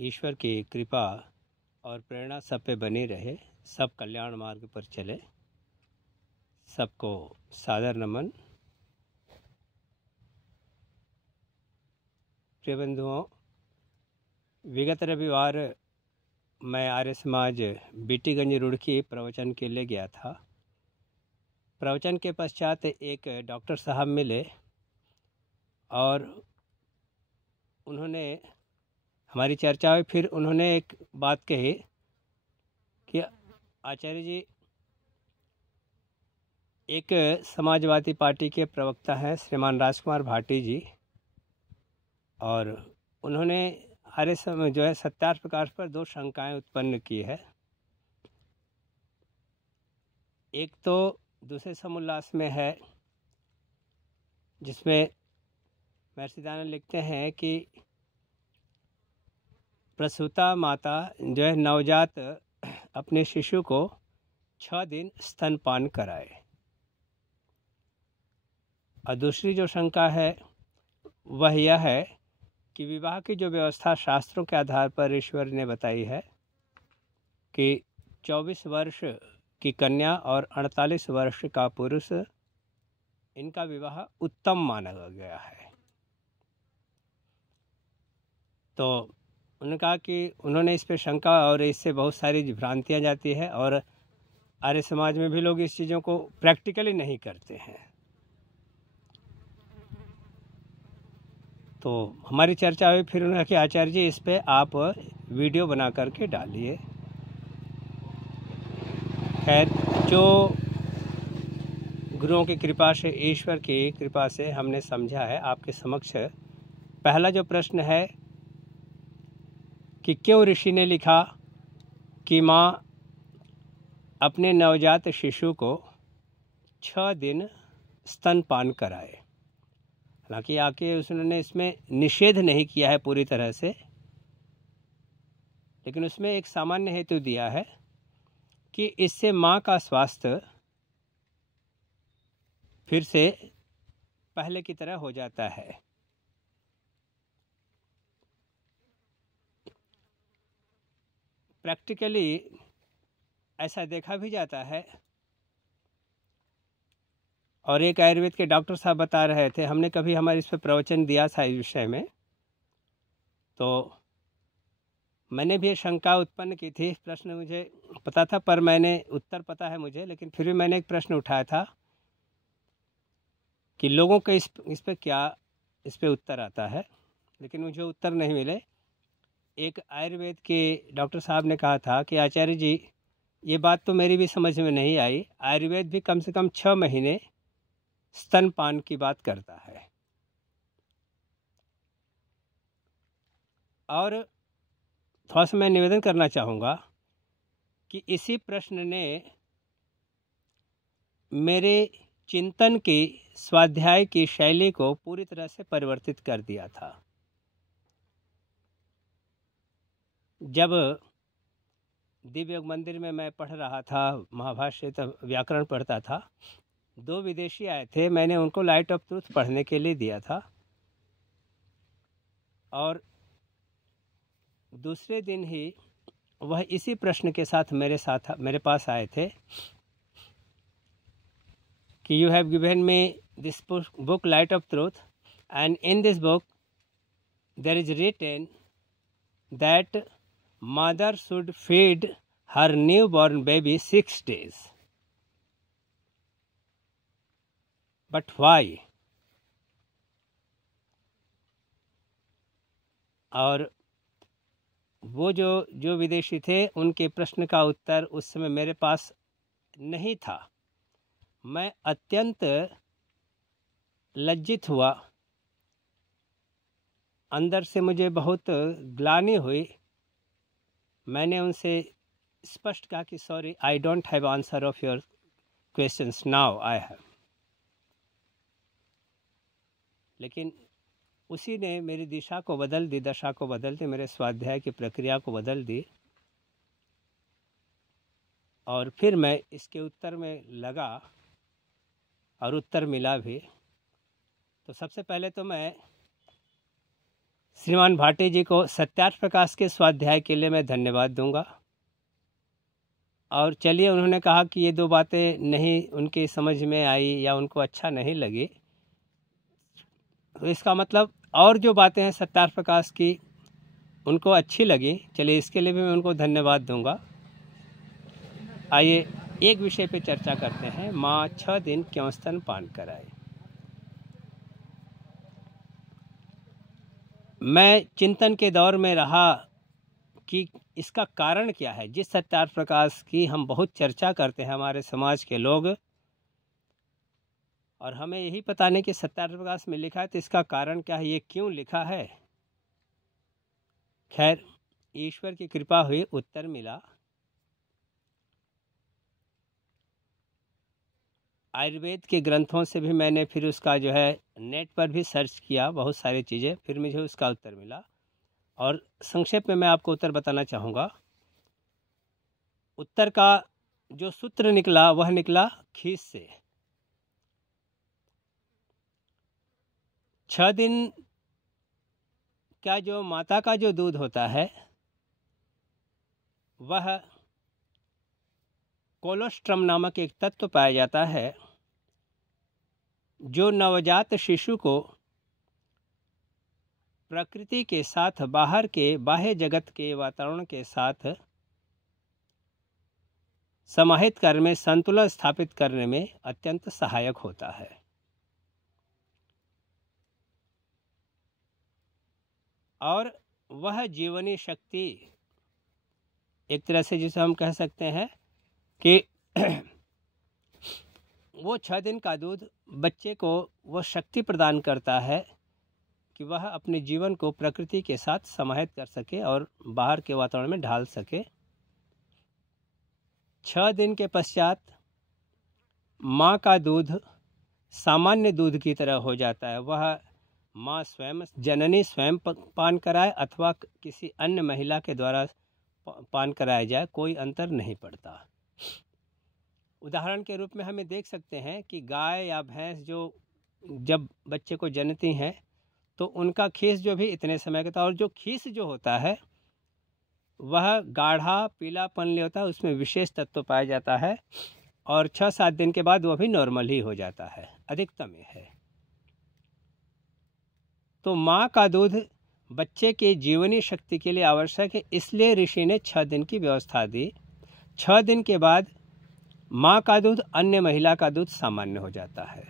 ईश्वर की कृपा और प्रेरणा सब पे बनी रहे, सब कल्याण मार्ग पर चले। सबको सादर नमन। प्रिय बंधुओं, विगत रविवार मैं आर्य समाज बीटीगंज रुड़की प्रवचन के लिए गया था। प्रवचन के पश्चात एक डॉक्टर साहब मिले और उन्होंने हमारी चर्चा में फिर उन्होंने एक बात कही कि आचार्य जी एक समाजवादी पार्टी के प्रवक्ता हैं श्रीमान राजकुमार भाटी जी, और उन्होंने आर्य समाज जो है सत्यार्थ प्रकाश पर दो शंकाएं उत्पन्न की है। एक तो दूसरे समोल्लास में है, जिसमें महर्षि दयानंद लिखते हैं कि प्रसूता माता जो है नवजात अपने शिशु को 6 दिन स्तनपान कराए। और दूसरी जो शंका है वह यह है कि विवाह की जो व्यवस्था शास्त्रों के आधार पर ईश्वर ने बताई है कि 24 वर्ष की कन्या और 48 वर्ष का पुरुष, इनका विवाह उत्तम माना गया है। तो उन्होंने कहा कि उन्होंने इस पे शंका और इससे बहुत सारी भ्रांतियां जाती है, और आर्य समाज में भी लोग इस चीज़ों को प्रैक्टिकली नहीं करते हैं। तो हमारी चर्चा हुई, फिर उन्होंने कहा कि आचार्य जी इस पे आप वीडियो बना करके डालिए। खैर, जो गुरुओं की कृपा से, ईश्वर की कृपा से हमने समझा है आपके समक्ष। पहला जो प्रश्न है कि क्यों ऋषि ने लिखा कि माँ अपने नवजात शिशु को 6 दिन स्तनपान कराए। हालांकि आके उन्होंने इसमें निषेध नहीं किया है पूरी तरह से, लेकिन उसमें एक सामान्य हेतु दिया है कि इससे माँ का स्वास्थ्य फिर से पहले की तरह हो जाता है। प्रैक्टिकली ऐसा देखा भी जाता है, और एक आयुर्वेद के डॉक्टर साहब बता रहे थे, हमने कभी हमारे इस पर प्रवचन दिया था इस विषय में, तो मैंने भी शंका उत्पन्न की थी। प्रश्न मुझे पता था, पर मैंने उत्तर पता है मुझे, लेकिन फिर भी मैंने एक प्रश्न उठाया था कि लोगों के इस पे क्या इस पे उत्तर आता है, लेकिन मुझे उत्तर नहीं मिले। एक आयुर्वेद के डॉक्टर साहब ने कहा था कि आचार्य जी ये बात तो मेरी भी समझ में नहीं आई, आयुर्वेद भी कम से कम 6 महीने स्तनपान की बात करता है। और थोड़ा सा मैं निवेदन करना चाहूँगा कि इसी प्रश्न ने मेरे चिंतन की, स्वाध्याय की शैली को पूरी तरह से परिवर्तित कर दिया था। जब दिव्य योग मंदिर में मैं पढ़ रहा था, महाभाष्य व्याकरण पढ़ता था, 2 विदेशी आए थे, मैंने उनको लाइट ऑफ ट्रूथ पढ़ने के लिए दिया था, और दूसरे दिन ही वह इसी प्रश्न के साथ मेरे पास आए थे कि you have given me this book light of truth, and in this book there is written that mother should feed her new born baby 6 days, but why? और वो जो विदेशी थे, उनके प्रश्न का उत्तर उस समय मेरे पास नहीं था। मैं अत्यंत लज्जित हुआ, अंदर से मुझे बहुत ग्लानि हुई। मैंने उनसे स्पष्ट कहा कि sorry, I don't have answer of your questions now, I have. लेकिन उसी ने मेरी दिशा को बदल दी, दशा को बदल दी, मेरे स्वाध्याय की प्रक्रिया को बदल दी, और फिर मैं इसके उत्तर में लगा और उत्तर मिला भी। तो सबसे पहले तो मैं श्रीमान भाटी जी को सत्यार्थ प्रकाश के स्वाध्याय के लिए मैं धन्यवाद दूंगा। और चलिए, उन्होंने कहा कि ये 2 बातें नहीं उनकी समझ में आई या उनको अच्छा नहीं लगी, तो इसका मतलब और जो बातें हैं सत्यार्थ प्रकाश की उनको अच्छी लगी। चलिए, इसके लिए भी मैं उनको धन्यवाद दूंगा। आइए एक विषय पे चर्चा करते हैं, माँ 6 दिन क्यों स्तनपान कराए। मैं चिंतन के दौर में रहा कि इसका कारण क्या है। जिस सत्यार्थ प्रकाश की हम बहुत चर्चा करते हैं हमारे समाज के लोग, और हमें यही पता नहीं कि सत्यार्थ प्रकाश में लिखा है तो इसका कारण क्या है, ये क्यों लिखा है। खैर, ईश्वर की कृपा हुई, उत्तर मिला। आयुर्वेद के ग्रंथों से भी मैंने फिर उसका जो है नेट पर भी सर्च किया बहुत सारी चीज़ें, फिर मुझे उसका उत्तर मिला। और संक्षेप में मैं आपको उत्तर बताना चाहूँगा। उत्तर का जो सूत्र निकला वह निकला खीस से। 6 दिन का जो माता का जो दूध होता है वह कोलोस्ट्रम नामक एक तत्व पाया जाता है जो नवजात शिशु को प्रकृति के साथ बाह्य जगत के वातावरण के साथ समाहित करने में, संतुलन स्थापित करने में अत्यंत सहायक होता है। और वह जीवनी शक्ति, एक तरह से जिसे हम कह सकते हैं कि वो 6 दिन का दूध बच्चे को वो शक्ति प्रदान करता है कि वह अपने जीवन को प्रकृति के साथ समाहित कर सके और बाहर के वातावरण में ढाल सके। 6 दिन के पश्चात माँ का दूध सामान्य दूध की तरह हो जाता है। वह माँ स्वयं, जननी स्वयं पान कराए अथवा किसी अन्य महिला के द्वारा पान कराया जाए, कोई अंतर नहीं पड़ता। उदाहरण के रूप में हमें देख सकते हैं कि गाय या भैंस जो जब बच्चे को जनती हैं तो उनका खीस जो भी इतने समय का था, और जो खीस जो होता है वह गाढ़ा पीलापन ले होता है, उसमें विशेष तत्व पाया जाता है, और 6-7 दिन के बाद वह भी नॉर्मल ही हो जाता है, अधिकतम है। तो माँ का दूध बच्चे के जीवनी शक्ति के लिए आवश्यक है, इसलिए ऋषि ने 6 दिन की व्यवस्था दी। 6 दिन के बाद माँ का दूध अन्य महिला का दूध सामान्य हो जाता है।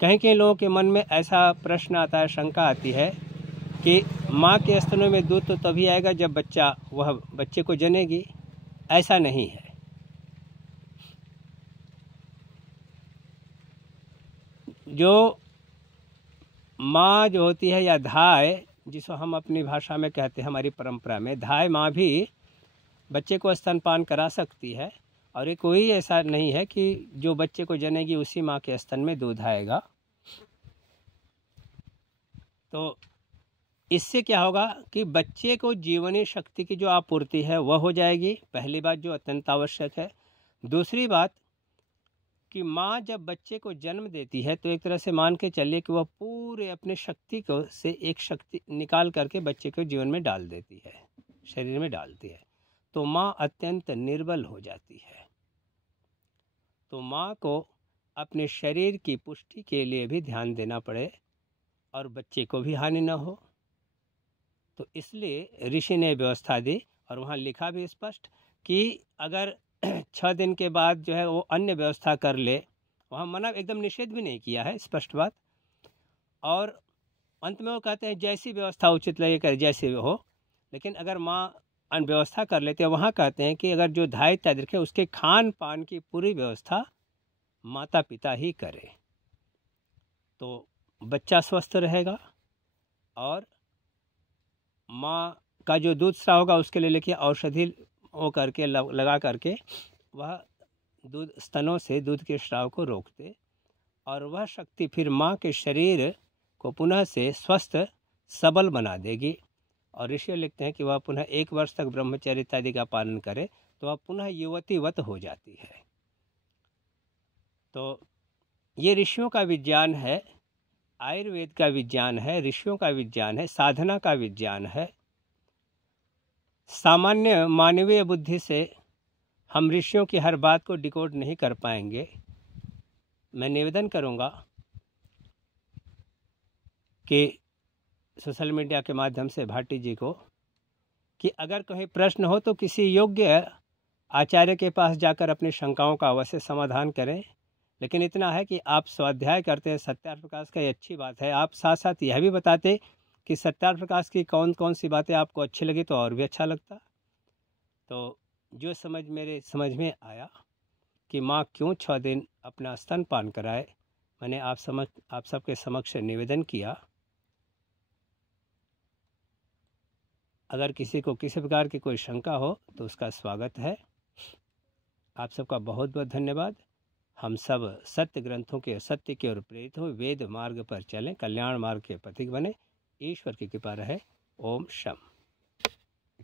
कहीं कहीं लोगों के मन में ऐसा प्रश्न आता है, शंका आती है कि माँ के स्तनों में दूध तो तभी आएगा जब वह बच्चे को जनेगी। ऐसा नहीं है। जो माँ जो होती है या धाय, जिसको हम अपनी भाषा में कहते हैं, हमारी परंपरा में धाय माँ भी बच्चे को स्तनपान करा सकती है, और ये कोई ऐसा नहीं है कि जो बच्चे को जनेगी उसी माँ के स्तन में दूध आएगा। तो इससे क्या होगा कि बच्चे को जीवनी शक्ति की जो आपूर्ति है वह हो जाएगी, पहली बात जो अत्यंत आवश्यक है। दूसरी बात कि माँ जब बच्चे को जन्म देती है तो एक तरह से मान के चलिए कि वह पूरे अपने शक्ति को से एक शक्ति निकाल करके बच्चे को जीवन में डाल देती है, शरीर में डालती है, तो माँ अत्यंत निर्बल हो जाती है। तो माँ को अपने शरीर की पुष्टि के लिए भी ध्यान देना पड़े और बच्चे को भी हानि न हो। तो इसलिए ऋषि ने व्यवस्था दी, और वहाँ लिखा भी स्पष्ट कि अगर 6 दिन के बाद जो है वो अन्य व्यवस्था कर ले, वहाँ मना एकदम निषेध भी नहीं किया है, स्पष्ट बात। और अंत में वो कहते हैं जैसी व्यवस्था उचित लगे कर जैसे हो, लेकिन अगर माँ अनव्यवस्था कर लेते हैं, वहाँ कहते हैं कि अगर जो धाय इत्यादि रखे उसके खान पान की पूरी व्यवस्था माता पिता ही करे तो बच्चा स्वस्थ रहेगा। और माँ का जो दूध स्राव होगा उसके लिए लेके औषधि वो करके लगा करके वह दूध स्तनों से दूध के स्राव को रोकते, और वह शक्ति फिर माँ के शरीर को पुनः से स्वस्थ सबल बना देगी। और ऋषि लिखते हैं कि वह पुनः 1 वर्ष तक ब्रह्मचर्य इत्यादि का पालन करे तो वह पुनः युवतीवत हो जाती है। तो ये ऋषियों का विज्ञान है आयुर्वेद का विज्ञान है, ऋषियों का विज्ञान है, साधना का विज्ञान है। सामान्य मानवीय बुद्धि से हम ऋषियों की हर बात को डिकोड नहीं कर पाएंगे। मैं निवेदन करूंगा कि सोशल मीडिया के माध्यम से भाटी जी को कि अगर कहीं प्रश्न हो तो किसी योग्य आचार्य के पास जाकर अपनी शंकाओं का अवश्य समाधान करें। लेकिन इतना है कि आप स्वाध्याय करते हैं सत्यार्थ प्रकाश का, ये अच्छी बात है। आप साथ साथ यह भी बताते कि सत्यार्थ प्रकाश की कौन कौन सी बातें आपको अच्छी लगी तो और भी अच्छा लगता। तो जो मेरे समझ में आया कि माँ क्यों 6 दिन अपना स्तनपान कराए, मैंने आप सबके समक्ष निवेदन किया। अगर किसी को किसी प्रकार की कोई शंका हो तो उसका स्वागत है। आप सबका बहुत बहुत धन्यवाद। हम सब सत्य ग्रंथों के सत्य की ओर प्रेरित हो, वेद मार्ग पर चलें, कल्याण मार्ग के पथिक बने। ईश्वर की कृपा रहे। ओम शम।